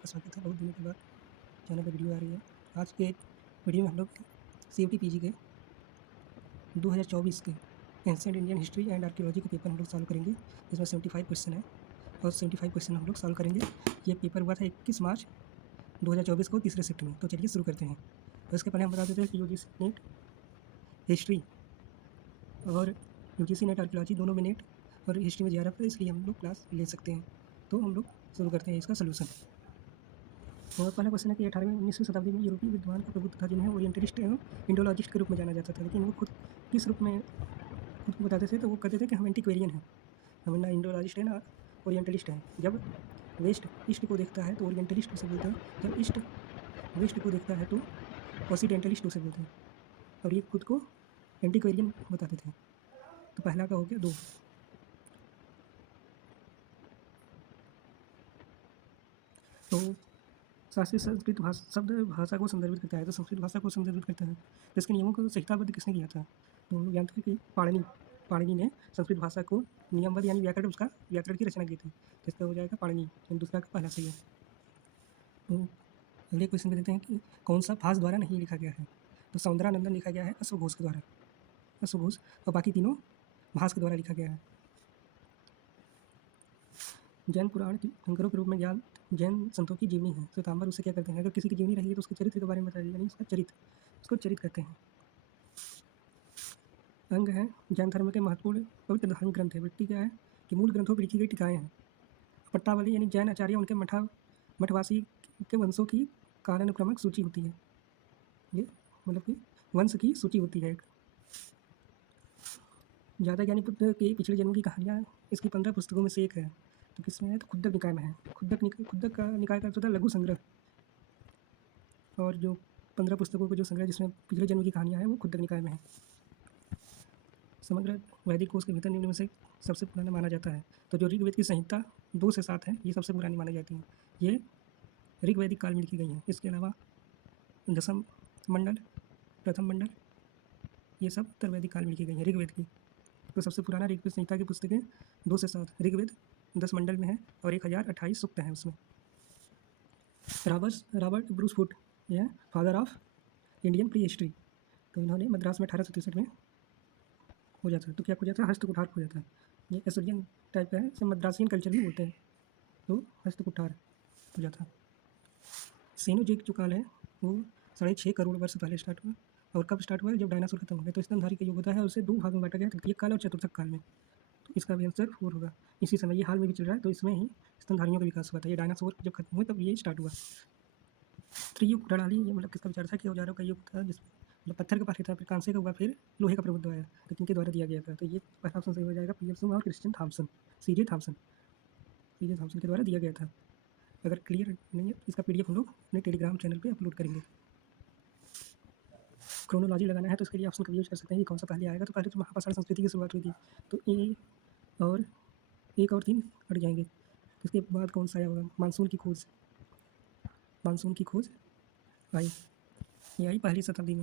आपका स्वागत है। बहुत दिनों के बाद चैनल पे वीडियो आ रही है। आज के वीडियो में हम लोग सीयूटी पीजी के 2024 के ancient Indian history and archaeology का पेपर हम लोग सॉल्व करेंगे, जिसमें 75 क्वेश्चन है और 75 क्वेश्चन हम लोग सॉल्व करेंगे। ये पेपर हुआ था 21 मार्च 2024 को तीसरे शिफ्ट में। तो चलिए शुरू करते हैं। तो इसके पहले हम बता देते हैं कि यूजीसी नेट हिस्ट्री और यूजीसी नेट आर्कियोलॉजी दोनों में नेट और हिस्ट्री में JRF है, इसलिए हम लोग क्लास ले सकते हैं। तो हम लोग शुरू करते हैं इसका सोल्यूशन। और पहला क्वेश्चन है कि 18वीं-19वीं शताब्दी में यूरोपीय विद्वान का प्रभुत्व था, जिन्हें ओरिएंटलिस्ट एवं इंडोलॉजिस्ट के रूप में जाना जाता था। लेकिन वो खुद किस रूप में खुद को बताते थे? तो वो कहते थे कि हम एंटीक्वेरियन हैं, हम ना इंडोलॉजिस्ट है ना ओरिएंटलिस्ट हैं। जब वेस्ट ईस्ट को देखता है तो ओरिएंटलिस्ट उसे बोलते हैं, जब ईस्ट वेस्ट को देखता है तो ऑक्सीडेंटलिस्ट उसे बोलते हैं। और ये खुद को एंटीक्वेरियन बताते थे। तो पहला का हो गया 2। तो शास्त्रीय संस्कृत शब्द भाषा को संदर्भित करता है। तो संस्कृत भाषा को संदर्भित करता है। तो इसके नियमों को संहिताबद्ध किसने किया था? तो हम लोग जानते हैं कि पाणिनि ने संस्कृत भाषा को नियमबद्ध यानी व्याकरण की रचना की थी। तो इसका हो जाएगा पाणिनि। दूसरा का पहला सही है। तो अगले क्वेश्चन में देखते हैं कि कौन सा भास द्वारा नहीं लिखा गया है? तो सौंदरानंदन लिखा गया है अश्वघोष के द्वारा, अश्वघोष, और बाकी तीनों भास के द्वारा लिखा गया है। जैन पुराण की शंकरों के रूप में ज्ञान जैन संतों की जीवनी है। श्वेतांबर उसे क्या करते हैं? अगर किसी की जीवनी रहेगी तो उसके चरित्र के बारे में बताइए, यानी उसका चरित्र, उसको चरित कहते हैं। अंग है जैन धर्म के महत्वपूर्ण पवित्र धार्मिक ग्रंथ है। वृत्ति क्या है? कि मूल ग्रंथों पर लिखी गई टीकाएँ हैं। पट्टावली यानी जैन आचार्य उनके मठवासी के वंशों की कालानुक्रमिक सूची होती है। ये मतलब कि वंश की सूची होती है। ज़्यादा ज्ञानी पुत्र के पिछले जन्म की कहानियाँ इसकी 15 पुस्तकों में से एक है। तो किसमें है? तो खुद्दक निकाय में है। खुद्दक का निकाय का अर्थ होता है लघु संग्रह। और जो 15 पुस्तकों का जो संग्रह जिसमें पिछले जन्म की कहानियाँ हैं वो खुद्दक निकाय में है। समग्र वैदिक कोश के भीतर निम्न में से सबसे पुराना माना जाता है। तो जो ऋग्वेद की संहिता 2 से 7 है, ये सबसे पुरानी मानी जाती है। ये ऋग्वैदिक काल में लिखी गई हैं। इसके अलावा दशम मंडल, प्रथम मंडल, ये सब उत्तरवैदिक काल में लिखी गई हैं ऋग्वेद की। तो सबसे पुराना ऋग्वेद संहिता की पुस्तकें 2 से 7, ऋग्वेद 10 मंडल में है और 1028 सूक्त हैं उसमें। रॉबर्ट ब्रूस फुट, ये है father of Indian pre history. तो इन्होंने मद्रास में 1863 में हो जाता है। तो क्या हो जाता है? हस्तकुठार हो जाता है। ये एसोरियन टाइप का है, इसे मद्रासियन कल्चर भी बोलते हैं। तो हस्तकुठार हो जाता है। सेनोज़ोइक जो काल है वो 6.5 करोड़ वर्ष पहले स्टार्ट हुआ। और कब स्टार्ट हुआ? जब डायनासोर खत्म हो गया। तो स्तनधारी का युग होता है और उसे 2 भाग में बांटा गया, तृतीयक काल और चतुर्थक काल में। तो इसका भी आंसर 4 होगा। इसी समय ये हाल में भी चल रहा है, तो इसमें ही स्तनधारियों का विकास हुआ था। ये डायनासोर जब खत्म हुए तब ये स्टार्ट हुआ। त्रियुग प्रणाली, ये मतलब किसका विचार था? कि औजारों का युग था, जिस मतलब पत्थर का पहले था, फिर कांसे का हुआ, फिर लोहे का प्रभुत्व आया, तो किनके द्वारा दिया गया था? तो ये पहला ऑप्शन सही हो जाएगा, पीएफ सुम और क्रिश्चियन थॉमसन, सीजे थॉमसन के द्वारा दिया गया था। अगर क्लियर नहीं है इसका PDF हम लोग अपने टेलीग्राम चैनल पे अपलोड करेंगे। क्रोनोलॉजी लगाना है तो इसके लिए ऑप्शन का यूज कर सकते हैं कि कौन सा पहले आएगा। तो पहले तो महापाषाण संस्कृति की शुरुआत हुई थी, तो ए और 1 और 3 हट जाएंगे। इसके बाद कौन सा आया होगा? मानसून की खोज आई, ये आई पहली शताब्दी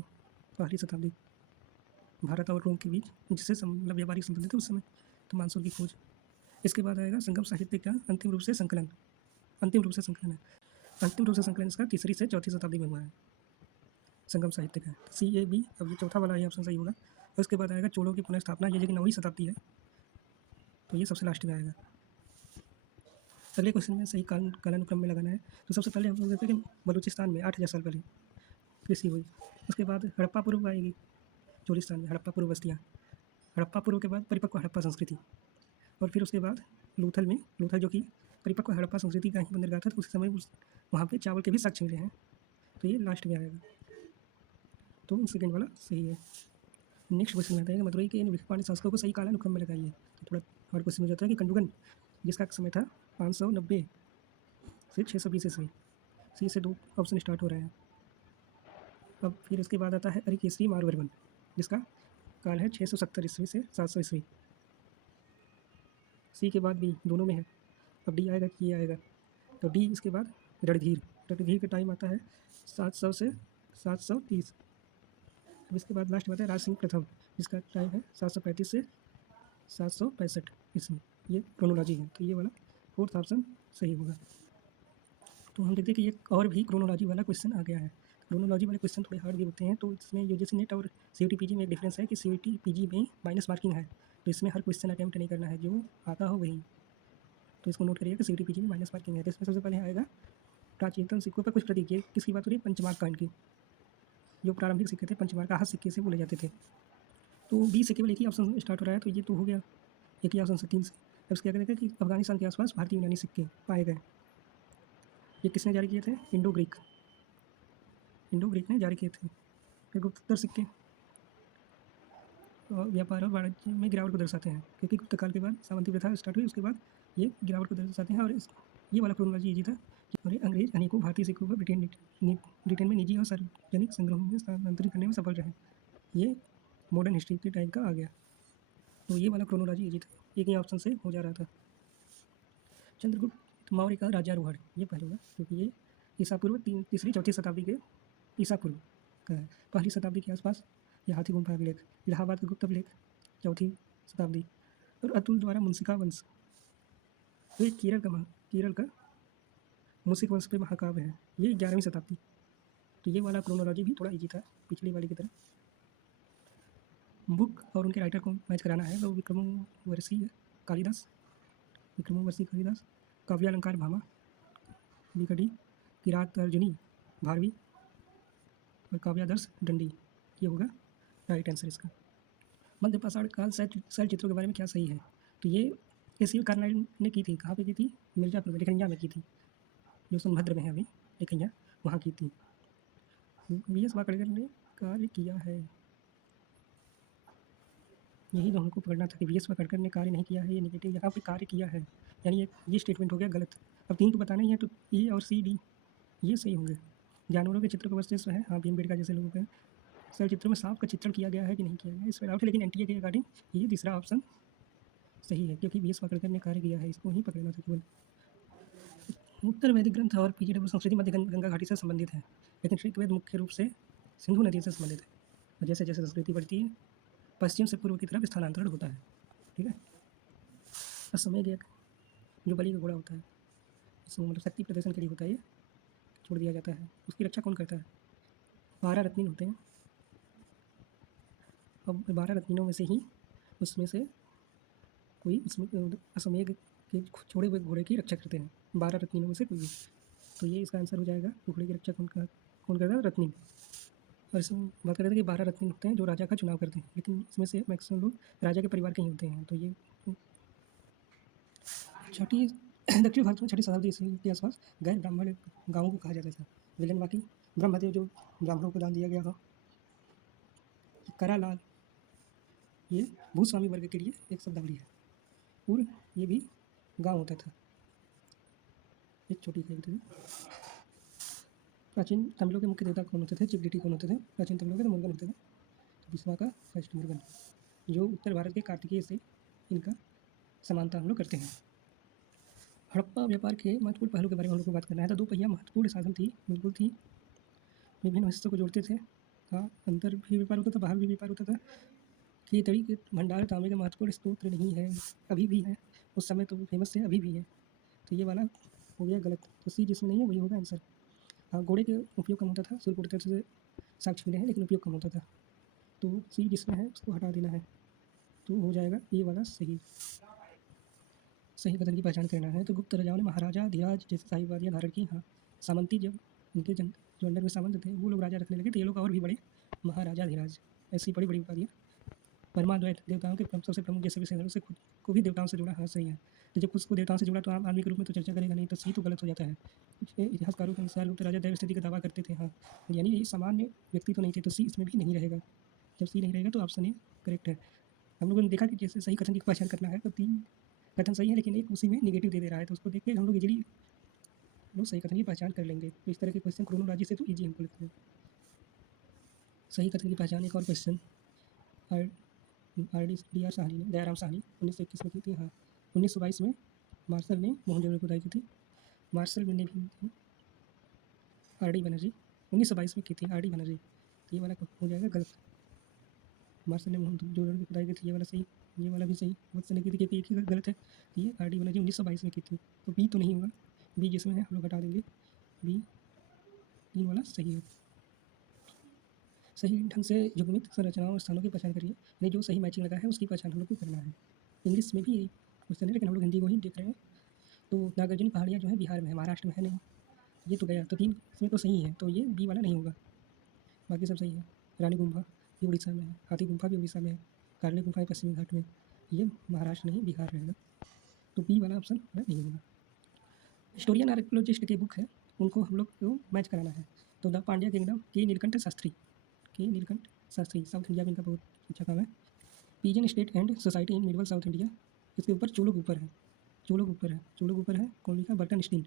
भारत और रोम के बीच, जिससे मतलब व्यापारिक संबंध थे उस समय। तो मानसून की खोज। इसके बाद आएगा संगम साहित्य का अंतिम रूप से संकलन है। अंतिम रूप से संकलन इसका 3री से 4थी शताब्दी में हुआ है, संगम साहित्य का। CAB, अब ये चौथा वाला ही ऑप्शन सही होगा। और उसके बाद आएगा चोलों की पुनर्स्थापना, ये जो कि 9वीं शताब्दी है, तो ये सबसे लास्ट में आएगा। अगले क्वेश्चन में सही कालानुक्रम में लगाना है। तो सबसे पहले हम लोग देखते हैं कि बलूचिस्तान में 8000 साल पहले कृषि हुई। उसके बाद हड़प्पा पूर्व आएगी, चोलिस्तान में हड़प्पा पूर्व बस्तियाँ। हड़प्पा पूर्व के बाद परिपक्व हड़प्पा संस्कृति, और फिर उसके बाद लूथल जो कि परिपक्व हड़प्पा संस्कृति का ही बंदरगाह था, तो उस समय वहाँ पे चावल के भी साक्ष्य मिले हैं। तो ये लास्ट में आएगा, तो सेकेंड वाला सही है। नेक्स्ट क्वेश्चन में आता है कि मदुरई के इन विखपानी शासकों को सही कालानुक्रम में लगाइए। तो थोड़ा हार्ड क्वेश्चन हो जाता है कि कंडुगन, जिसका समय था 590 से 620 ईस्वी। सी से 2 ऑप्शन स्टार्ट हो रहे हैं। अब फिर इसके बाद आता है अरिकेसरी मारवर्मन, जिसका काल है 670 ईस्वी से 700 ईस्वी। सी के बाद बी, दोनों में है। अब डी आएगा कि ये आएगा? तो डी इसके बाद रणधीर का टाइम आता है 700 से 730। अब इसके बाद लास्ट में आता है राज सिंह प्रथम, जिसका टाइम है 735 से 765 ईस्वी। ये क्रोनोलॉजी है, तो ये वाला 4th ऑप्शन सही होगा। तो हम देखते हैं कि एक और भी क्रोनोलॉजी वाला क्वेश्चन आ गया है। क्रोनोलॉजी वाले क्वेश्चन थोड़े हार्ड भी होते हैं, तो इसमें यूजीसी नेट और सीयूटी पीजी में एक डिफरेंस है कि सीयूटी पीजी में माइनस मार्किंग है, तो इसमें हर क्वेश्चन अटैम्प्ट नहीं करना है, जो आता हो वही। तो इसको नोट करिएगा कि सीयूटी पीजी में माइनस मार्किंग है। तो इसमें सबसे पहले आएगा प्राचीनतम सिक्कों पर कुछ प्रतीक। ये किसकी बात हो रही है? पंचमार्क कांड की। जो प्रारंभिक सिक्के थे पंचमार्क हाथ सिक्के से बोले जाते थे। तो बी से केवल एक ही ऑप्शन स्टार्ट हो रहा है, तो ये तो हो गया एक ही ऑप्शन से 3 से। अब इसके क्या कहते हैं कि अफगानिस्तान के आसपास भारतीय यूनानी सिक्के पाए गए। ये किसने जारी किए थे? इंडो ग्रीक ने जारी किए थे। फिर गुप्ततर सिक्के और व्यापार और वाणिज्य में गिरावट को दर्शाते हैं, क्योंकि गुप्त काल के बाद सामंती प्रथा स्टार्ट हुई, उसके बाद ये गिरावट को दर्शाते हैं। और ये वाला क्रोनोलॉजी ये था कि और अंग्रेज अनेकों भारतीय सिक्कों को ब्रिटेन में निजी और सार्वजनिक संग्रहों में स्थानांतरित करने में सफल रहे। ये मॉडर्न हिस्ट्री के टाइप का आ गया। तो ये वाला क्रोनोलॉजी इजी था, एक ही ऑप्शन से हो जा रहा था। चंद्रगुप्त मौर्य का राज्यारोहण ये पहले होगा, क्योंकि ये ईसा पूर्व तीसरी चौथी शताब्दी के ईसा पूर्व का है। पहली शताब्दी के आसपास ये हाथी गुम्फा अभिलेख, इलाहाबाद का गुप्त अभिलेख चौथी शताब्दी, और अतुल द्वारा मुंसिका वंश, ये केरल का मुंसिक वंश पे महाकाव्य है, ये 11वीं शताब्दी। तो ये वाला क्रोनोलॉजी भी थोड़ा इजी था पिछली वाली की तरह। बुक और उनके राइटर को मैच कराना है, तो विक्रमोर्वशीय कालिदास, काव्यालंकार भामा, विकटी, किरातार्जुनी भारवी और काव्यादर्श दंडी, ये होगा राइट आंसर इसका। मध्य पाषाण काल शैल चित्रों के बारे में क्या सही है? तो ये एसीएल कार्नाइल ने की थी। कहाँ पे की थी? मिर्जापुर में, लिखैया में की थी, जो सोनभद्र में है अभी, लिखैया, वहाँ की थी। वी.एस. वाकड़कर ने कार्य किया है, यही तो हमको पकड़ना था कि वी.एस. वाकड़कर ने कार्य नहीं किया है, ये निगेटिव। यहाँ पे कार्य किया है, यानी ये स्टेटमेंट हो गया गलत। अब 3 तो बताना ही है, तो ए और सी डी ये सही होंगे। जानवरों के चित्र का वर्चस्व है, हाँ, भीमबेटका जैसे लोगों का। शैल चित्रों में सांप का चित्रण किया गया है कि नहीं किया गया है, इस पर डाउट है, लेकिन एनटीए के अकॉर्डिंग ये तीसरा ऑप्शन सही है, क्योंकि वी.एस. वाकड़कर ने कार्य किया है, इसको ही पकड़ना था केवल। उत्तर वैदिक ग्रंथ और पीजेडब्ल्यू संस्कृति मध्य गंगा घाटी से संबंधित है, लेकिन ऋग्वेद मुख्य रूप से सिंधु नदी से संबंधित है। और जैसे जैसे संस्कृति बढ़ती है, पश्चिम से पूर्व की तरफ स्थानांतरण होता है। ठीक है। अश्वमेध एक जो बलि का घोड़ा होता है, इसमें मतलब शक्ति प्रदर्शन के लिए होता है, ये छोड़ दिया जाता है। उसकी रक्षा कौन करता है? 12 रत्नीन होते हैं। अब 12 रत्नीनों में से ही उसमें से कोई उसमें अश्वमेध के छोड़े हुए घोड़े की रक्षा करते हैं, 12 रत्नीनों में से कोई भी। तो ये इसका आंसर हो जाएगा, घोड़े की रक्षा कौन करता है? रत्नीन। और इसमें बात कर रहे थे कि 12 रत्नीन होते हैं जो राजा का चुनाव करते हैं, लेकिन इसमें से मैक्सिमम लोग राजा के परिवार के ही होते हैं। तो ये छठी दक्षिण भारत में 6ठी शताब्दी ईस्वी के आसपास गैर ब्राह्मण गाँवों को कहा जाता था। विलनवाकी ब्रह्मदेव जो ब्राह्मणों को दान दिया गया हो। करालाल ये भूस्वामी वर्ग के लिए एक शब्दावली है। पूर्व ये भी गांव होता था, एक छोटी सी होती थी। प्राचीन तमिलों के मुख्य देवता कौन होते थे? चिकडिटी कौन होते थे? प्राचीन तमिलों के तो मुरुगन होते थे। विश्वा का फर्स्ट मुरुगन, जो उत्तर भारत के कार्तिकेय से इनका समानता हम लोग करते हैं। हड़प्पा व्यापार के महत्वपूर्ण पहलू के बारे में हम लोग को बात करना है। तो 2 पहिया महत्वपूर्ण साधन थी, बिल्कुल थी, विभिन्न हिस्सों को जोड़ते थे। हाँ, अंदर भी व्यापार होता था, बाहर भी व्यापार होता था। खेतड़ी के भंडार तांबे का महत्वपूर्ण स्रोत नहीं है, अभी भी है, उस समय तो फेमस है, अभी भी है। तो ये वाला हो गया गलत, तो सी जिसमें नहीं है वही होगा आंसर। हाँ, घोड़े के उपयोग कम होता था, सूर्यपुत्र से साक्ष्य मिले हैं, लेकिन उपयोग कम होता था। तो सी जिसमें है उसको हटा देना है, तो हो जाएगा ये वाला सही। सही कथन की पहचान करना है। तो गुप्त राजाओं ने महाराजा धीराज जैसे शाही उपाधियाँ धारण की। हाँ, सामंती जब उनके जो अंडर में सामंत थे वो लोग राजा रखने लगे, तो ये लोग और भी बड़े महाराजा धीराज, ऐसी बड़ी बड़ी उपाधियाँ। परमाद्वैत देवताओं के सबसे प्रमुख जैसे विशेषणों से खुद को भी देवताओं से जोड़ा। हाँ, सही है। तो जब उसको देवताओं से जोड़ा तो आम आदमी के रूप में तो चर्चा करेगा नहीं, तो सही तो गलत हो जाता है। कुछ इतिहासकारों के अनुसार गुप्त राजा दैव स्थिति का दावा करते थे। हाँ, यानी ये सामान्य व्यक्ति तो नहीं थे, तो सी इसमें भी नहीं रहेगा। जब सी नहीं रहेगा तो ऑप्शन ए करेक्ट है। हम लोगों ने देखा कि जैसे सही कथन की पहचान करना है, तो 3 कथन सही है, लेकिन एक उसी में निगेटिव दे रहा है, तो उसको देख के हम लोग इजीली सही कथन की पहचान कर लेंगे। तो इस तरह के क्वेश्चन क्रोनोलॉजी से तो ईजी हमको लगते हैं। सही कथन की पहचान एक और क्वेश्चन RDR साहनी ने, दयाराम साहनी 1921 में की थी। हाँ, 1922 में मार्शल ने मोहनजोदड़ो खुदाई की थी। मार्शल ने भी RD बनर्जी 1922 में की थी, RD बनर्जी। तो ये वाला हो जाएगा गलत। मार्शल ने मोहनजोदड़ो की खुदाई की थी, ये वाला सही, ये वाला भी सही। वत्स ने की थी, क्योंकि एक ही गलत है। ये RD बनर्जी 1922 में की थी, तो बी तो नहीं होगा, बी जिसमें है हम लोग हटा देंगे। सही है। सही ढंग से युग्मित संरचनाओं और स्थानों की पहचान करिए, यानी जो सही मैचिंग लगा है उसकी पहचान हम लोग को करना है। इंग्लिश में भी यही क्वेश्चन है, लेकिन हम लोग हिंदी को ही देख रहे हैं। तो नागार्जुन पहाड़ियाँ जो है बिहार में है, महाराष्ट्र में है नहीं। ये तो गया, तो 3 इसमें तो सही है, तो ये बी वाला नहीं होगा, बाकी सब सही है। रानी गुम्फा ये उड़ीसा में है, हाथी गुम्फा भी उड़ीसा में है, कार्ले गुम्फा है पश्चिमी घाट में, ये महाराष्ट्र नहीं बिहार रहेगा, तो बी वाला ऑप्शन हमारा नहीं होगा। हिस्टोरियन आर्कियोलॉजिस्ट की बुक है, उनको हम लोग को मैच कराना है। तो द पांड्या किंगडम के नीलकंठ शास्त्री, के नीलकंठ शास्त्री, साउथ इंडिया में इनका बहुत अच्छा काम है। Peasant state and society in medieval South India, इसके ऊपर चोलोक ऊपर है, चोलोक ऊपर है, चोलोक ऊपर है, कौन लिखा? Burton Stein.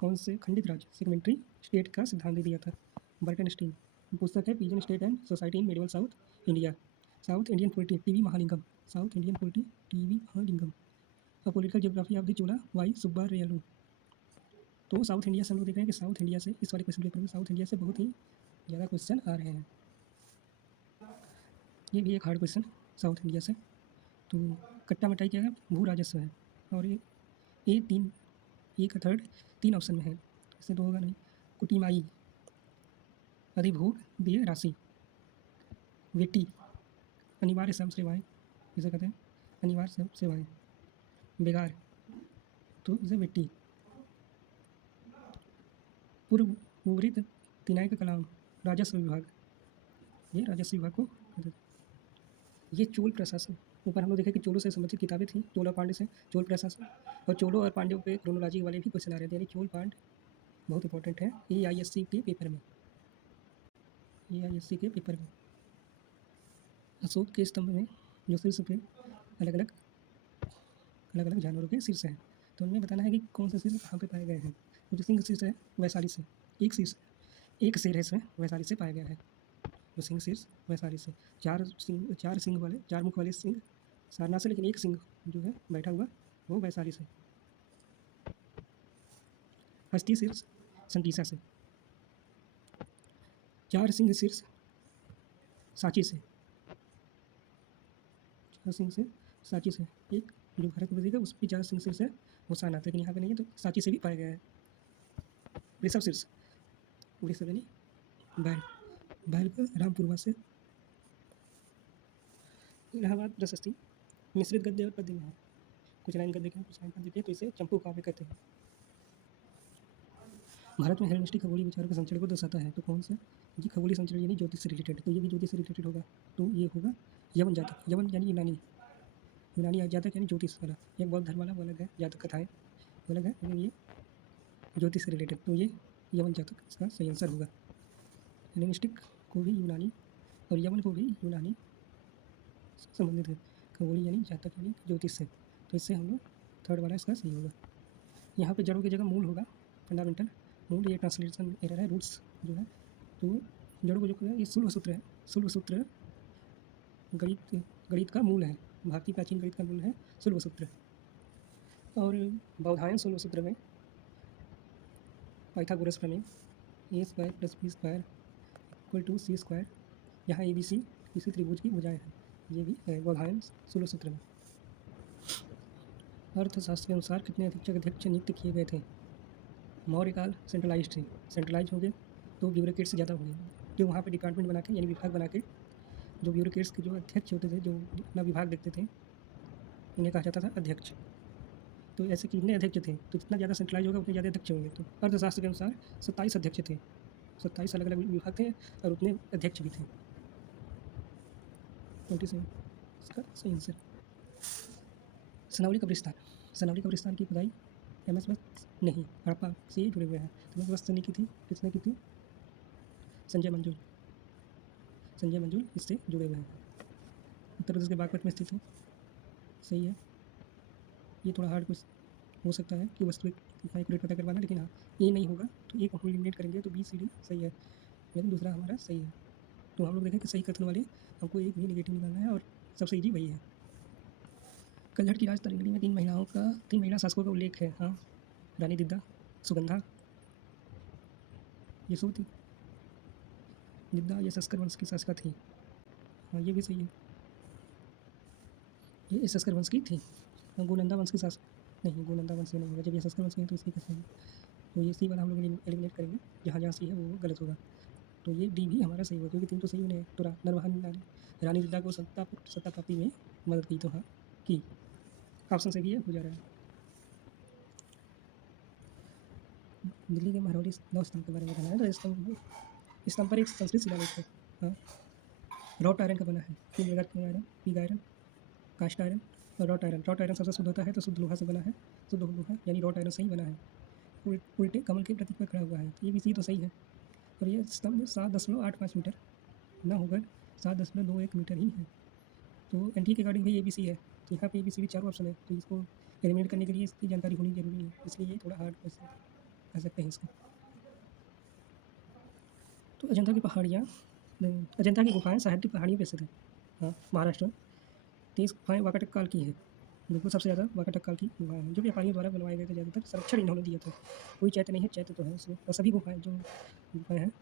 कौन से खंडित राज्य सेगमेंट्री स्टेट का सिद्धांत दिया था? Burton Stein. पुस्तक है peasant state and society in medieval South India. South Indian polity TV Mahalingam, South Indian polity TV Mahalingam. और political geography of the Chola Y Subbarayalu. तो साउथ इंडिया से हम लोग देख रहे हैं कि साउथ इंडिया से इस वाले क्वेश्चन पेपर में साउथ इंडिया से बहुत ही ज़्यादा क्वेश्चन आ रहे हैं। ये भी एक हार्ड क्वेश्चन साउथ इंडिया से। तो कट्टा मिठाई क्या है? भू राजस्व है, और ये 3, ए का थर्ड 3 ऑप्शन में है, इससे तो होगा नहीं। कुटिमाई, अधिभोग देय राशि, वेटी, अनिवार्य श्रम सेवाएँ, इसे कहते हैं अनिवार्य श्रम सेवाएँ, बेगार, तो इसे वेटी। पूर्व विपरीत तिनाई का कलाम, राजस्व विभाग, ये राजस्व विभाग को कहते थे। ये चोल प्रशासन, ऊपर हम लोग देखें कि चोलों से संबंधित किताबें थी, चोल और पांड्य से, चोल प्रशासन, और चोलों और पांड्यों पे क्रोनोलॉजी वाले भी क्वेश्चन आ रहे थे, यानी चोल पांड्य बहुत इंपॉर्टेंट है AISC के पेपर में, AISC के पेपर में। अशोक के स्तंभ में जो शीर्ष पे अलग अलग जानवरों के शीर्ष हैं, तो उनमें बताना है कि कौन से शीर्ष कहाँ पे पाए गए हैं। तो जो सिंह शीर्ष है वैशाली से, एक शीर्ष, एक शेर है इसमें वैशाली से पाया गया है, जो सिंह शीर्ष वैशाली से। 4 सिंह वाले, 4 मुख वाले सिंह सारनाथ से, लेकिन एक सिंह जो है बैठा हुआ वो वैशाली से। हस्ती शीर्ष संटीसा से। 4 सिंह शीर्ष सांची से, 4 सिंह से सांची से। एक जो भारत में देगा उस पर 4 सिंह शीर्ष है वो सारनाथ, लेकिन यहाँ पे नहीं है, तो सांची से भी पाया गया है। वृषभ शीर्ष, वृषभ यानी बैल, बैल का रामपुरवा से। इलाहाबाद प्रशस्ति मिश्रित गद्य और पद्य में है, कुछ लाइन गद्य के कुछ लाइन पद्य के, तो इसे चंपू काव्य कहते हैं। भारत में हेलेनिस्टिक खगोलीय विचारों के संचरण को दर्शाता है, तो कौन सा? ये खगोलीय संचरण यानी ज्योतिष से रिलेटेड, तो ये भी ज्योतिष से रिलेटेड होगा, तो ये होगा यवन जातक। यवन यानी यूनानी, यूनानी जातक यानी ज्योतिष वाला। एक बौद्ध धर्म वाला वो अलग है, जातक कथाएँ वो अलग है, लेकिन ये ज्योतिष से रिलेटेड, तो ये यवन जातक इसका सही आंसर होगा। हेलेनिस्टिक को भी यूनानी और यवन को भी यूनानी से संबंधित है, खगोली यानी जातक यानी ज्योतिष से, तो इससे हम लोग थर्ड वाला इसका सही होगा। यहाँ पे जड़ों की जगह मूल होगा, फंडामेंटल। मूल ये ट्रांसलेशन एरर है, रूट्स जो है, तो जड़ों को जो है ये शुल्भ सूत्र है, शुल्भ सूत्र गणित का मूल है, भारतीय प्राचीन गणित का मूल है शुल्भ सूत्र। और बौधायन शुल्भ सूत्र में पाइथागोरस प्रमेय, A² + B² = C², यहाँ ABC किसी त्रिभुज की भुजाएं हैं, ये भी है बौधायन शुल्भ सूत्र में। अर्थशास्त्र के अनुसार कितने अध्यक्ष नियुक्त किए गए थे? मौर्य काल सेंट्रलाइज्ड थे, सेंट्रलाइज हो गए तो ब्यूरोक्रेट्स ज़्यादा हो गए, जो वहाँ पे डिपार्टमेंट बना के यानी विभाग बना के, जो ब्यूरोक्रेट्स के जो अध्यक्ष होते थे, जो अपना विभाग देखते थे, उन्हें कहा जाता था अध्यक्ष। तो ऐसे कितने अध्यक्ष थे, तो जितना ज़्यादा सेंट्रलाइज होगा उतने ज़्यादा अध्यक्ष होंगे। तो अर्थशास्त्र के अनुसार 27 अध्यक्ष थे, 27 अलग अलग विभाग थे और उतने अध्यक्ष भी थे। 27 इसका सही आंसर। सनौली कब्रिस्तान, सनौली कब्रिस्तान की खुदाई MS वस्त नहीं हड़प्पा से ये जुड़े हुए हैं। MS वस्त ने की थी, किसने की थी? संजय मंजुल, संजय मंजुल इससे जुड़े हुए हैं। उत्तर प्रदेश के बागपत में स्थित है, सही है। ये थोड़ा हार्ड कुछ हो सकता है कि वस्तु इतना एक्यूरेट पता करवाना, लेकिन हाँ ये नहीं होगा तो एक हम एलिमिनेट करेंगे, तो BCD सही है, लेकिन दूसरा हमारा सही है। तो हम लोग देखें कि सही कथन वाले हमको एक भी नेगेटिव निकालना है और सबसे ईजी वही है। कल्हड़ की राज तरंगिणी में 3 महिला शासकों का उल्लेख है। हाँ, रानी दिद्दा, सुगंधा, यशोवती। दिद्दा ये सस्कर वंश की शासका थी, हाँ ये भी सही है, ये सस्कर वंश की थी। गोनंदा वंश की शासक नहीं, गोनंदा वंश से नहीं होगा, जब ये सस्कर वंश की है तो इसकी कैसे होगी? तो ये सी वाला हम लोग एलिमिनेट करेंगे, जहाँ जहाँ सी है वो गलत होगा। तो ये डी भी हमारा सही होगा, क्योंकि 3 तो सही नहीं है। तो नरवाहा रानी जिद्दा को सत्ता प्राप्ति में मदद की, तो हाँ की, ऑप्शन सही है, हो जा रहा है। दिल्ली के महरौली नौ स्तंभ के बारे में बताना है। तो स्तंभ पर एक संस्कृत शिलालेख है। हाँ, रॉट आयरन का बना है। 3 प्रकार के iron, pig iron, cast iron और रॉट आयरन। रॉट आयरन सबसे शुद्ध होता है, तो शुद्ध लोहा से बना है। शुद्ध लोहा यानी रॉट आयरन सही बना है। उल्टे कमल के प्रतीक पर खड़ा हुआ है, ये भी सी तो सही है। और ये स्तंभ 7.85 मीटर न होकर 7.21 मीटर ही है। तो एन टी के अकॉर्डिंग भी ABC है। तो यहाँ पे ABC भी 4 ऑप्शन है, तो इसको एलिमिनेट करने के लिए इसकी जानकारी होनी जरूरी है, इसलिए ये थोड़ा हार्ड कह सकते हैं इसको। तो अजंता की पहाड़ियाँ, अजंता की गुफाएँ सह्याद्री पहाड़ियों पर स्थित है। हाँ, महाराष्ट्र। 30 गुफाएँ वाकाटक काल की है, बिल्कुल सबसे ज़्यादा वाकाटक काल की गुफाएँ हैं, जो व्यापारियों द्वारा बनवाए गए थे। ज़्यादातर संरक्षण इन्होंने दिया था, कोई चैत्य नहीं है, चैत्य तो है इसमें। और सभी गुफाएँ जो गुफाएँ हैं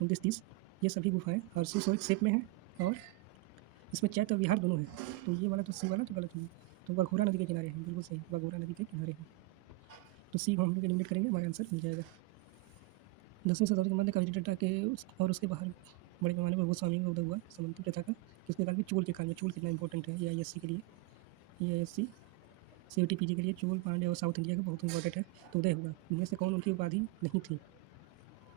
29-30, ये सभी गुफाएँ और शेप में हैं, और इसमें चैत्य और विहार दोनों हैं। तो ये वाला तो सी वाला तो गलत हुआ। तो वाघोरा नदी के किनारे हैं, बिल्कुल सही, वाघोरा नदी के किनारे हैं। तो सी को हम लोग एलिमिनेट करेंगे, हमारा आंसर मिल जाएगा। 10वीं शताब्दी के मध्य कावेरी डेल्टा के और उसके बाहर बड़े पैमाने पर गोस्वामी का उदय हुआ सामंती प्रथा का, किसके काल में? चोल के काल में। चोल कितना इंपॉर्टेंट है ये ISC के लिए, ये ISC CUT PG के लिए चोल, पांड्य और साउथ इंडिया का बहुत इंपॉर्टेंट है। तो उदय हुआ, इनमें से कौन उनकी उपाधि नहीं थी?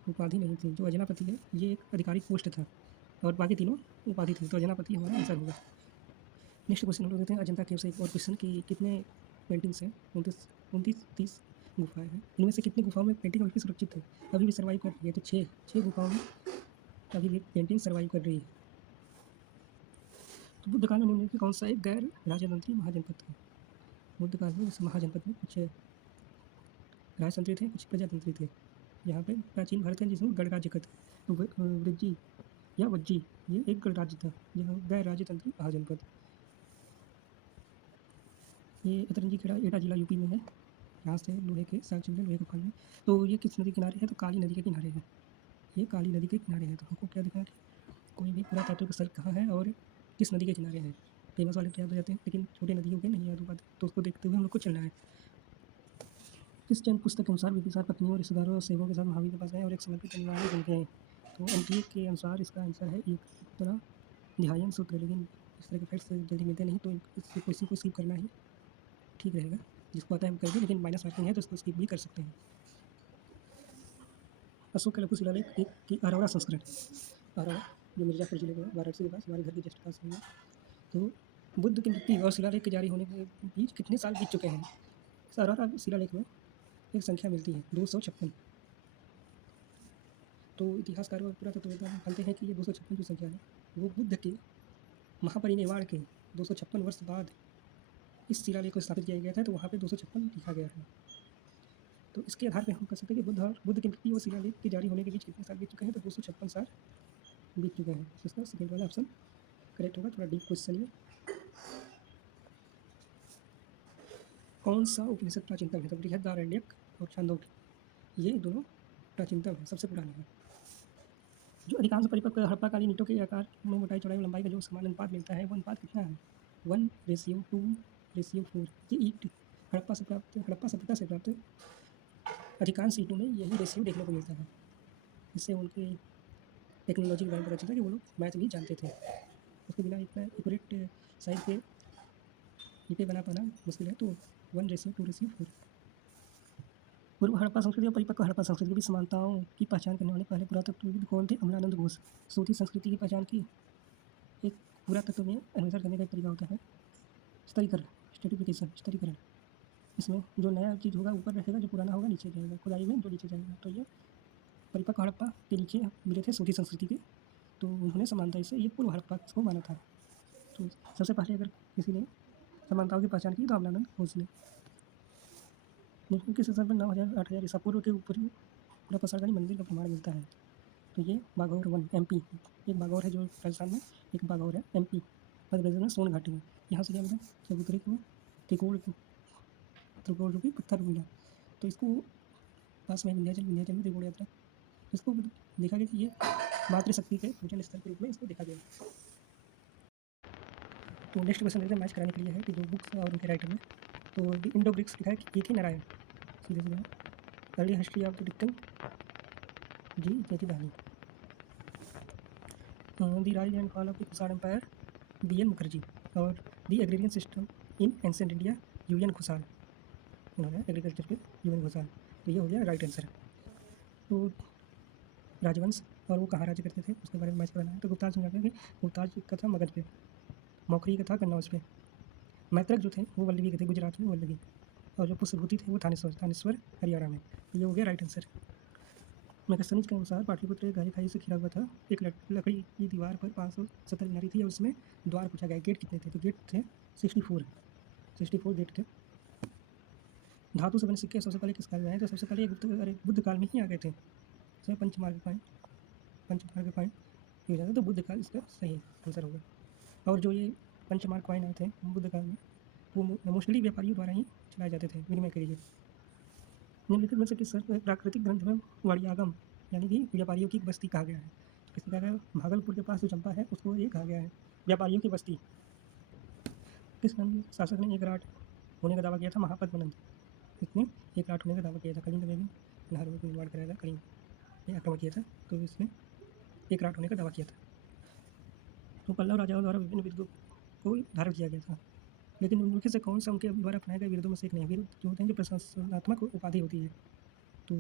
उपाधि नहीं थी। जो अजनापति है ये एक आधिकारिक पोस्ट था, और बाकी तीनों उपाधि थी। तो अजनापति हमारा आंसर होगा। नेक्स्ट क्वेश्चन हम लोग देते हैं अजंता केव से एक और क्वेश्चन कि कितने पेंटिंग्स हैं? 29-30 गुफाएँ हैं, इनमें से कितनी गुफाओं में पेंटिंग अभी भी सुरक्षित है, अभी भी सर्वाइव कर रही है? तो 6 गुफाओं में अभी भी पेंटिंग सर्वाइव कर रही है। तो बुद्ध काल में निम्नलिखित कौन सा एक गैर राजतंत्री महाजनपद था? बुद्ध काल में इस महाजनपद में कुछ राजतंत्री थे, कुछ प्रजातंत्री थे। यहाँ पे प्राचीन भारत है जिसमें गणराज्य था। तो वृज्जी या वज्जी ये एक गणराज्य था, जहाँ गैर राजतंत्री महाजनपद। ये अतरंगी खेड़ा एटा जिला यूपी में है। यहाँ से लोहे के साग चलते लोहे को खाने। तो ये किस नदी के किनारे है? तो काली नदी के किनारे है। ये काली नदी के किनारे है। तो हमको क्या दिखना है? कोई भी पुरातात्विक स्थल कहाँ है और किस नदी के किनारे है। फेमस वाले तो याद हो जाते हैं, लेकिन छोटे नदियों के नहीं याद हो पाते, तो उसको देखते हुए हम लोग को चलना है। किस जैन पुस्तक के अनुसार बिंबिसार पत्नियों, रिश्तेदारों और सेवकों के साथ महावीर के पास गए और एक समर्पित अनिवार्य बन गए? तो NTA के अनुसार इसका आंसर है एक तरह ध्यान सूत्र। लेकिन इस तरह के फैक्ट्स जल्दी मिलते नहीं, तो इसी को स्किप करना ही ठीक रहेगा। जिसको आता है वो कर दे, लेकिन माइनस मार्किंग है तो इसको स्किप भी कर सकते हैं। अशोक के लघु शिलालेख की अरोड़ा संस्करण, अरोड़ा जो मिर्ज़ापुर जिले में वाराणसी के पास, हमारे घर के जस्ट पास है। तो बुद्ध की मृत्यु और शिलालेख के जारी होने के बीच कितने साल बीत चुके हैं? इस अरोड़ा शिलालेख में एक संख्या मिलती है 256। तो इतिहासकार और पुरातत्ववेत्ता मानते हैं कि ये 256 जो संख्या है वो बुद्ध के महापरिनिर्वाण के 256 वर्ष बाद इस शिलालेख को स्थापित किया गया था। तो वहाँ पे 256 लिखा गया है। तो इसके आधार पे हम कह सकते हैं कि बुद्ध की मृत्यु और शिलालेख के जारी होने के बीच कितने साल बीत चुके हैं? तो 256 साल बीत चुके हैं। इसका सेकेंड वाला ऑप्शन करेक्ट होगा। थोड़ा डीप क्वेश्चन है। कौन सा उपनिषद प्राचीनतम है? तो बृहदारण्यक और छांदोग्य ये दोनों प्राचीनतम है, सबसे पुराने हैं। जो अधिकांश परिपक्व हड़प्पाकालीन ईंटों के आकार में मोटाई, चौड़ाई और लंबाई का जो समान अनुपात मिलता है वो अनुपात कितना है? 1:2:4। ये ईंट हड़प्पा सभ्यता से प्राप्त अधिकांश ईंटों में यही रेशियो देखने को मिलता है। इससे उनकी टेक्नोलॉजी के बारे में पता चलता है कि वो लोग मैथ भी जानते थे। उसके बिना इतना एक्यूरेट साइज के ईंटें बना पाना मुश्किल है। तो 1:2:4। पूर्व हड़प्पा संस्कृति और परिपक्व हड़प्पा संस्कृति की समानताओं की पहचान करने वाले पहले पुरातत्वविद कौन थे? अमलानंद घोष। सूती संस्कृति की पहचान की एक पुरातत्व में अन्वेषण करने का एक तरीका होता है स्तरीकरण, स्तरीकरण। इसमें जो नया चीज़ होगा ऊपर रहेगा, जो पुराना होगा नीचे जाएगा, खुदाई में जो नीचे जाएगा। तो ये परिपक्व हड़प्पा के नीचे मिले थे सूती संस्कृति के, तो उन्होंने समानता से ये पूर्व हड़प्पा को माना था। तो सबसे पहले अगर किसी ने समानताओं की पहचान की तो अमलानंद घोष ने। न्यूटन के शासन पर 9,000-8,000 ईसा पूर्व के ऊपर पूरा पसारगढ़ी मंदिर का प्रमाण मिलता है। तो ये बागौर 1 MP, एक बागौर है जो राजस्थान में, एक बागौर है MP मध्य प्रदेश में सोन घाटी में। यहाँ से क्या मिला? चबूतरे को त्रिकोण रूपी पत्थर मिला। तो इसको पास में विंध्याचल में त्रिकोण यात्रा, इसको देखा गया कि ये मातृशक्ति के पूजन स्थल के रूप में इसको देखा गया। तो नेक्स्ट क्वेश्चन देखते हैं मैच कराने के लिए है कि जो बुक्स और उनके राइटर में। तो इंडो ग्रीक्स लिखा है कि एक ही नारायण, सीधे सीधे early history of the Deccan G जेठीदानी, the rise and fall of the Kushan empire B N Mukherjee, और the agrarian system in ancient India U N Ghoshal, इन्होंने एग्रीकल्चर के यू एन घोषाल। तो ये हो गया राइट आंसर। तो राजवंश और वो कहाँ राज्य करते थे उसके बारे में मैच कराना है। तो गुप्ताज समझाते हैं कि गुप्ताज का था मगध पे, मौखरी का था कन्नौज पे, मैत्रक जो थे वो वल्लभी के थे, गुजरात में वल्लभी, और जो पुष्पभूति थे वो थानेश्वर हरियाणा में। तो ये हो गया राइट आंसर। मैगस्थनीज के अनुसार पाटलिपुत्र एक गहरी खाई से घिरा हुआ था, एक लकड़ी की दीवार पर 570 मीनारी थी और उसमें द्वार पूछा गया गेट कितने थे। तो गेट थे 64 गेट थे। धातु से बने सिक्के सबसे पहले किस काल में आए? तो सबसे पहले बुद्ध काल में ही आ गए थे। सर पंचमार्ग पॉइंट ये हो जाता है, तो बुद्ध काल इसका सही आंसर होगा। और जो ये पंचमार्ग कॉइन आए थे बुद्ध काल में, वो मोस्टली व्यापारियों द्वारा ही चलाए जाते थे विनिमय के लिए। निम्नलिखित में से किस प्राकृतिक ग्रंथ में वाड़ियागम यानी कि व्यापारियों की बस्ती कहा गया है? तो किसने कहा गया? भागलपुर के पास जो चंपा है उसको ये कहा गया है व्यापारियों की बस्ती। किस नंद शासक ने एक राट होने का दावा किया था? महापद्म नंद, इसने एक राट होने का दावा किया था। कलिंग में भी नहरों का निर्माण कराया था, कलिंग ने आक्रमण किया था, तो इसने एक राट होने का दावा किया था। तो पल्लव राजाओं द्वारा विभिन्न विरुद्धों को धारण किया गया था, लेकिन उनमें से कौन सा उनके द्वारा अपनाए गए विरुद्धों में से एक नहीं? विरुद्ध जो होते हैं जो प्रशंसात्मक उपाधि होती है, तो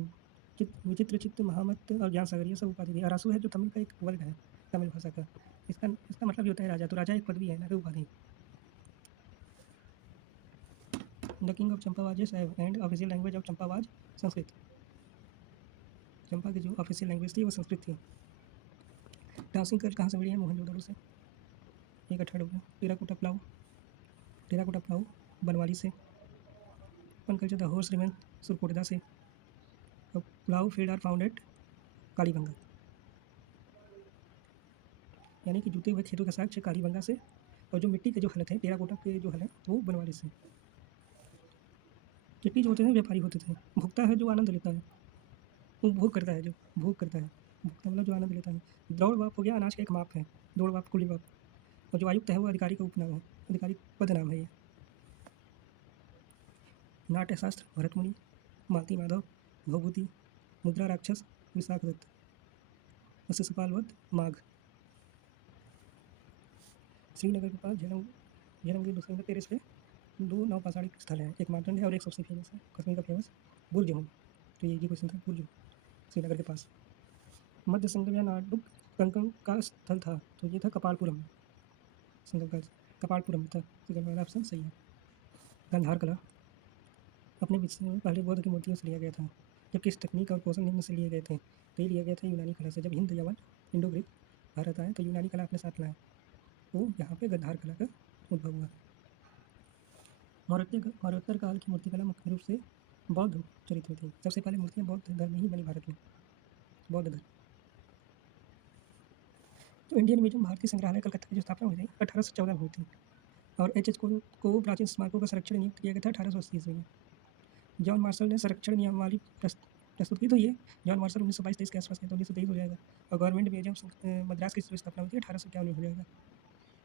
विचित्र चित्त, महामत और ज्ञान सागर ये सब उपाधि थी। अरासु है जो तमिल का एक वर्ग है, तमिल भाषा का, इसका मतलब ये होता है राजा। तो राजा एक पदवी है ना कि उपाधि। द किंग ऑफ चंपावाज एंड ऑफिशियल लैंग्वेज ऑफ चंपावाज संस्कृत। चंपा की जो ऑफिशियल लैंग्वेज थी वो संस्कृत थी। डांसिंग गर्ल कहाँ से मिली है? मोहनजोदड़ो से। एक अठड़ हो गया। टेराकोटा प्लाऊ बनवाली से। One culture the horse remain Surkotada से। और plough field are found at Kalibangan, यानी कि जूते हुए खेतों का साक्ष्य कालीबंगा से। और जो मिट्टी के जो हल थे, टेराकोटा के जो हल है वो बनवाली से। चिट्टी जो होते हैं व्यापारी होते थे। भुगता है जो आनंद लेता है, वो भोग करता है, जो भोग करता है। भुगता मतलब जो आनंद लेता है। द्रौड़ बाप हो गया अनाज का एक माप है, दौड़ बाप कुली बाप। और जो आयुक्त है वो अधिकारी का उपनाम है, अधिकारी पद नाम है ये। नाट्यशास्त्र भरत मुनि, मालती माधव, भवभूति, मुद्रा राक्षस, विशाख दत्त, शिशुपाल वध, माघ। श्रीनगर के पास झेलम की दूसरे टेरेस पे 2 नौपाषाणिक स्थल हैं, एक मार्तंड है और एक सबसे फेमस है कश्मीर का फेमस बुर्ज होम। तो ये क्वेश्चन था, बुर्ज श्रीनगर के पास। मध्य संगम या नाडुक कंकण का स्थल था, तो ये था कपालपुरम। संगम का कपालपुरम में था, तो वाला ऑप्शन सही है। गांधार कला अपने विषय में पहले बौद्ध की मूर्तियों से लिया गया था, जबकि इस तकनीक और कौशल निम्न से लिए गए थे। तो ये लिया गया था यूनानी कला से। जब हिंद यवन इंडो ग्रीक भारत आए तो यूनानी कला अपने साथ लाए, तो यहाँ पे गांधार कला का उद्भव हुआ। मौर्योत्तर काल की मूर्तिकला मुख्य रूप से बौद्ध चरित्र में थी। सबसे पहले मूर्तियाँ बौद्ध धर्म में ही बनी भारत में, बौद्ध धर्म। तो इंडियन म्यूजियम भारतीय संग्रहालय कलकत्ता की जो स्थापना हुई थी 1814 में हुई थी, और एच को प्राचीन स्मारकों का संरक्षण नियुक्त किया गया था 1880 ईस्वी में। जॉन मार्शल ने संरक्षण नियमावली प्रस्तुत की, तो ये जॉन मार्शल 1922-23 के आसपास, तो 1923 हो जाएगा। और गवर्नमेंट म्यूजियम मद्रास की स्थापना हुई थी 1851 में हो जाएगा।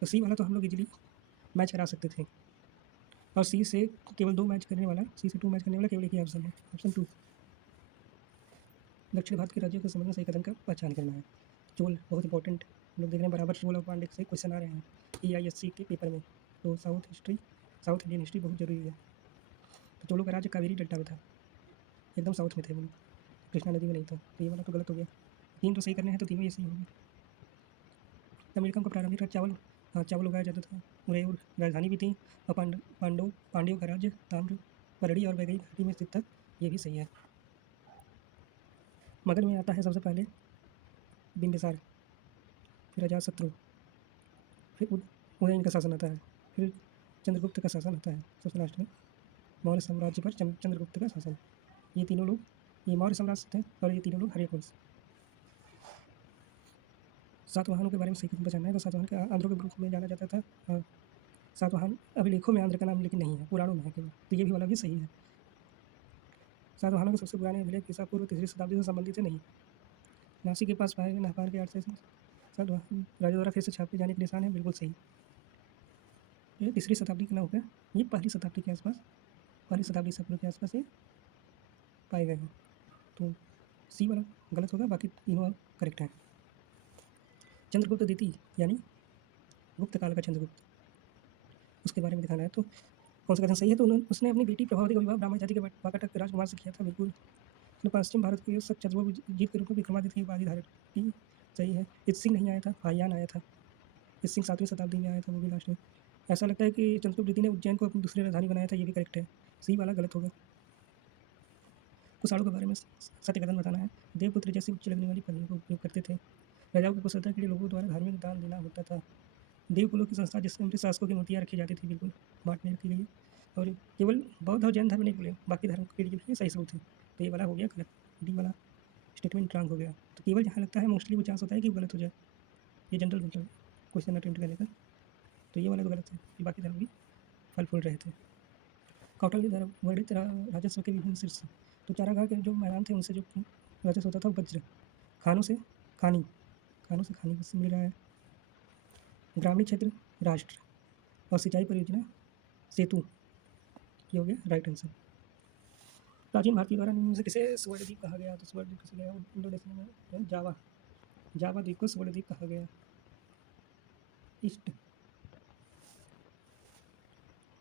तो सी वाला तो हम लोग इजीली मैच करा सकते थे, और सी से केवल 2 मैच करने वाला, सी से 2 मैच करने वाला केवल एक ही ऑप्शन है, ऑप्शन 2। दक्षिण भारत के राज्यों के संबंध में सही कदम का पहचान करना है। चोल बहुत इंपॉर्टेंट, हम लोग देख रहे हैं बराबर चोल और पांडे से क्वेश्चन आ रहे हैं EISC के पेपर में। तो साउथ इंडियन हिस्ट्री बहुत जरूरी है। तो चोलों का राज्य कावेरी डेल्टा में था, एकदम साउथ में थे वो, कृष्णा नदी में नहीं था। तो ये वाला तो गलत हो गया, 3 तो सही करने हैं, तो तीनों ये सही होंगे। तमिलकम का प्रारंभिक चावल उगाया जाता था। उदयपुर राजधानी भी थी, और पांड्यों का राज्य ताम्र परड़ी और वैगई घाटी में स्थित था, ये भी सही है। मगध में आता है सबसे पहले बिंबिसार, फिर अजातशत्रु, फिर उदयन का शासन आता है, फिर चंद्रगुप्त का शासन आता है सबसे लास्ट में। मौर्य साम्राज्य पर चंद्रगुप्त का शासन। ये तीनों लोग, ये मौर्य साम्राज्य थे, और ये तीनों लोग हर्यक वंश। सातवाहनों के बारे में सही कदम पहचानना है। तो सातवाहन का आंध्रों के रूप में जाना जाता था। सातवाहन अभिलेखों में आंध्र का नाम लेकिन नहीं है, पुराणों में है केवल, तो ये भी वाला भी सही है। सातवाहनों के सबसे पुराने अभिलेख ईसा पूर्व 3री शताब्दी से संबंधित है नहीं। नासिक के पास पाए गए नाहपार के 8 से सातवाहन राजा द्वारा फिर से छापे जाने के निशान है, बिल्कुल सही। ये 3री शताब्दी का ना होगा, ये 1ली शताब्दी के आसपास, 1ली शताब्दी ईसा पूर्व के आसपास ये पाए गए हैं। तो सी वाला गलत होगा, बाकी तीनों करेक्ट हैं। चंद्रगुप्त द्वितीय यानी गुप्त काल का चंद्रगुप्त, उसके बारे में दिखाना है। तो कौन सा कथन सही है? तो उसने अपनी बेटी प्रभावती का विवाह ब्राह्मण जाति के वाकाटक राजकुमार से किया था, बिल्कुल। उसने पश्चिम भारत के शक चंद्रगुप्त जीत के रूप में विक्रमादित्य की उपाधि धारण की, सही है। इत्सिंग नहीं आया था, हायान आया था। इत्सिंग 7वीं शताब्दी में आया था, वो भी लास्ट में। ऐसा लगता है कि चंद्रगुप्त द्वितीय ने उज्जैन को अपनी दूसरी राजधानी बनाया था, ये भी करेक्ट है। सी वाला गलत होगा। कुशाणों के बारे में सत्य कथन बताना है। देवपुत्र जैसी उच्च लगने वाली पदवियों का उपयोग करते थे। राजाओं की कुशलता के लिए लोगों द्वारा धार्मिक दान देना होता था। देवकुलों की संस्था जिसमें उनके शासकों की मूर्तियाँ रखी जाती थी, बिल्कुल बाट में रखी गई है। और केवल बौद्ध और जैन धर्म नहीं बोले, बाकी धर्म के लिए भी सही सबूत है। तो ये वाला हो गया गलत, डी वाला स्टेटमेंट रॉन्ग हो गया। तो केवल जहाँ लगता है मोस्टली वो चांस होता है कि वो गलत हो जाए, ये जनरल मतलब क्वेश्चन अटेम्प्ट करने का। तो ये वाला तो गलत है कि बाकी धर्म भी फल फूल रहे थे। कौटल्य द्वारा वर्णित राजस्व के विभिन्न शीर्ष, तो चारागाह के जो मैदान थे उनसे जो राजस्व होता था वो वज्र, खानों से खानी, खानों से खानी किससे मिल रहा है। ग्रामीण क्षेत्र राष्ट्र, और सिंचाई परियोजना सेतु, ये हो गया राइट आंसर। प्राचीन भारतीय द्वारा निम्न में से किसे स्वर्णद्वीप कहा गया? तो स्वर्णद्वीप किसे गया? इंडोनेशिया में है जावा, जावा द्वीप को स्वर्णद्वीप कहा गया। ईस्ट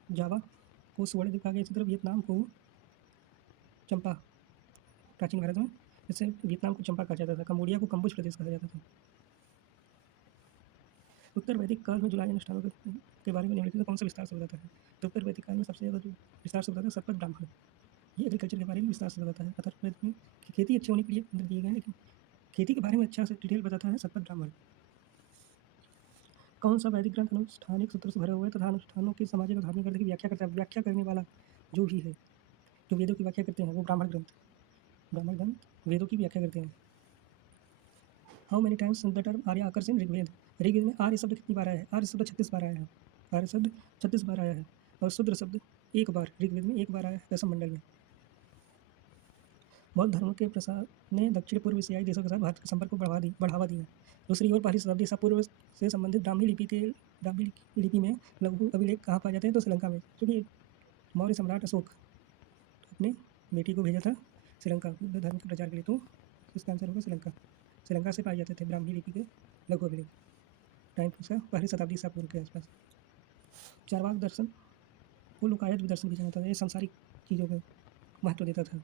जावा को स्वर्णद्वीप कहा गया। इसी तरह वियतनाम को चंपा, प्राचीन भारत में जैसे वियतनाम को चंपा कहा जाता था, कंबोडिया को कंबोज प्रदेश कहा जाता था। उत्तर वैदिक काल में जुलाई अनुष्ठानों के बारे में निम्नलिखित कौन सा विस्तार से बताता है? तो उत्तर वैदिक काल में सबसे ज़्यादा जो विस्तार से बताता है सतपथ ब्राह्मण, ये एग्रीकल्चर के बारे में विस्तार से बताता है। अथर्ववेद में खेती अच्छी होने के लिए अंदर दिए गए हैं, लेकिन खेती के बारे में अच्छा से डिटेल बताता है सतपथ ब्राह्मण। कौन सा वैदिक ग्रंथ अनुष्ठानिक सूत्रों से भरा हुआ है तथा अनुष्ठानों के सामाजिक और धार्मिक अर्थ की व्याख्या करता है? व्याख्या करने वाला जो भी है, जो वेदों की व्याख्या करते हैं, वो ब्राह्मण ग्रंथ वेदों की व्याख्या करते हैं। How many times the term Arya occurs in Rigveda? Rigveda में आर्य शब्द कितनी बार आया है? आर्य शब्द 36 बार आया है। आर्य शब्द 36 बार आया है। और शूद्र शब्द एक बार ऋग्वेद में एक बार आया है, दशम मंडल में। बौद्ध धर्म के प्रसार ने दक्षिण पूर्व एशियाई देशों के साथ भारत के संपर्क को बढ़ावा दिया। दूसरी ओर पहली शताब्दी ईसा पूर्व से संबंधित ब्राह्मी लिपि में लघु अभिलेख कहाँ पाए जाते हैं? तो श्रीलंका में, क्योंकि मौर्य सम्राट अशोक अपने बेटी को भेजा था श्रीलंका बुद्ध धर्म के प्रचार के लिए, तो इसका आंसर होगा श्रीलंका। श्रीलंका से पाए जाते थे ब्राह्मी लिपि के लघु अभिलेख, टाइम उसका पहली शताब्दी ईसा पूर्व के आसपास। चारवाक दर्शन को लोकायत दर्शन भी जाना था, ये सांसारिक चीज़ों को महत्व देता था।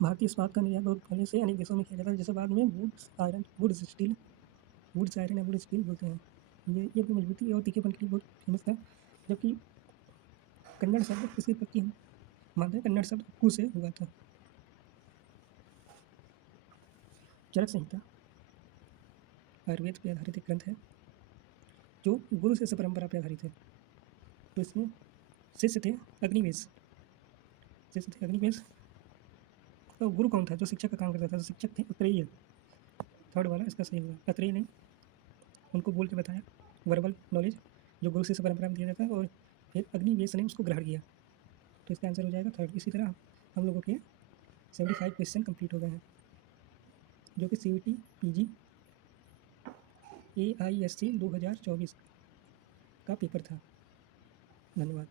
भारतीय इस्पात का निर्यात बहुत पहले से अनेक देशों में किया जाता है, जैसे बाद में वुड्स आयरन या वुड स्टील बोलते हैं। ये अपनी मजबूती और तीखेपन के लिए बहुत फेमस था। जबकि कन्नड़ शब्द किसकी उत्पत्ति हम मानते हैं? कन्नड़ शब्द कु से हुआ था। चरक संहिता आयुर्वेद पर आधारित एक ग्रंथ है जो गुरु शिष्य परंपरा पर आधारित है। तो इसमें शिष्य थे अग्निवेश, तो गुरु कौन था? जो शिक्षक का काम करता था, तो शिक्षक थे अत्रेय। थर्ड वाला इसका सही होगा। अत्रेय ने उनको बोल के बताया, वर्बल नॉलेज जो गुरु शिष्य परंपरा में दिया जाता है, और फिर अग्निवेश ने उसको ग्रहण किया। तो इसका आंसर हो जाएगा थर्ड। इसी तरह हम लोगों के 75 क्वेश्चन कंप्लीट हो गए हैं, जो कि CUET PG AISC 2024 का पेपर था। धन्यवाद।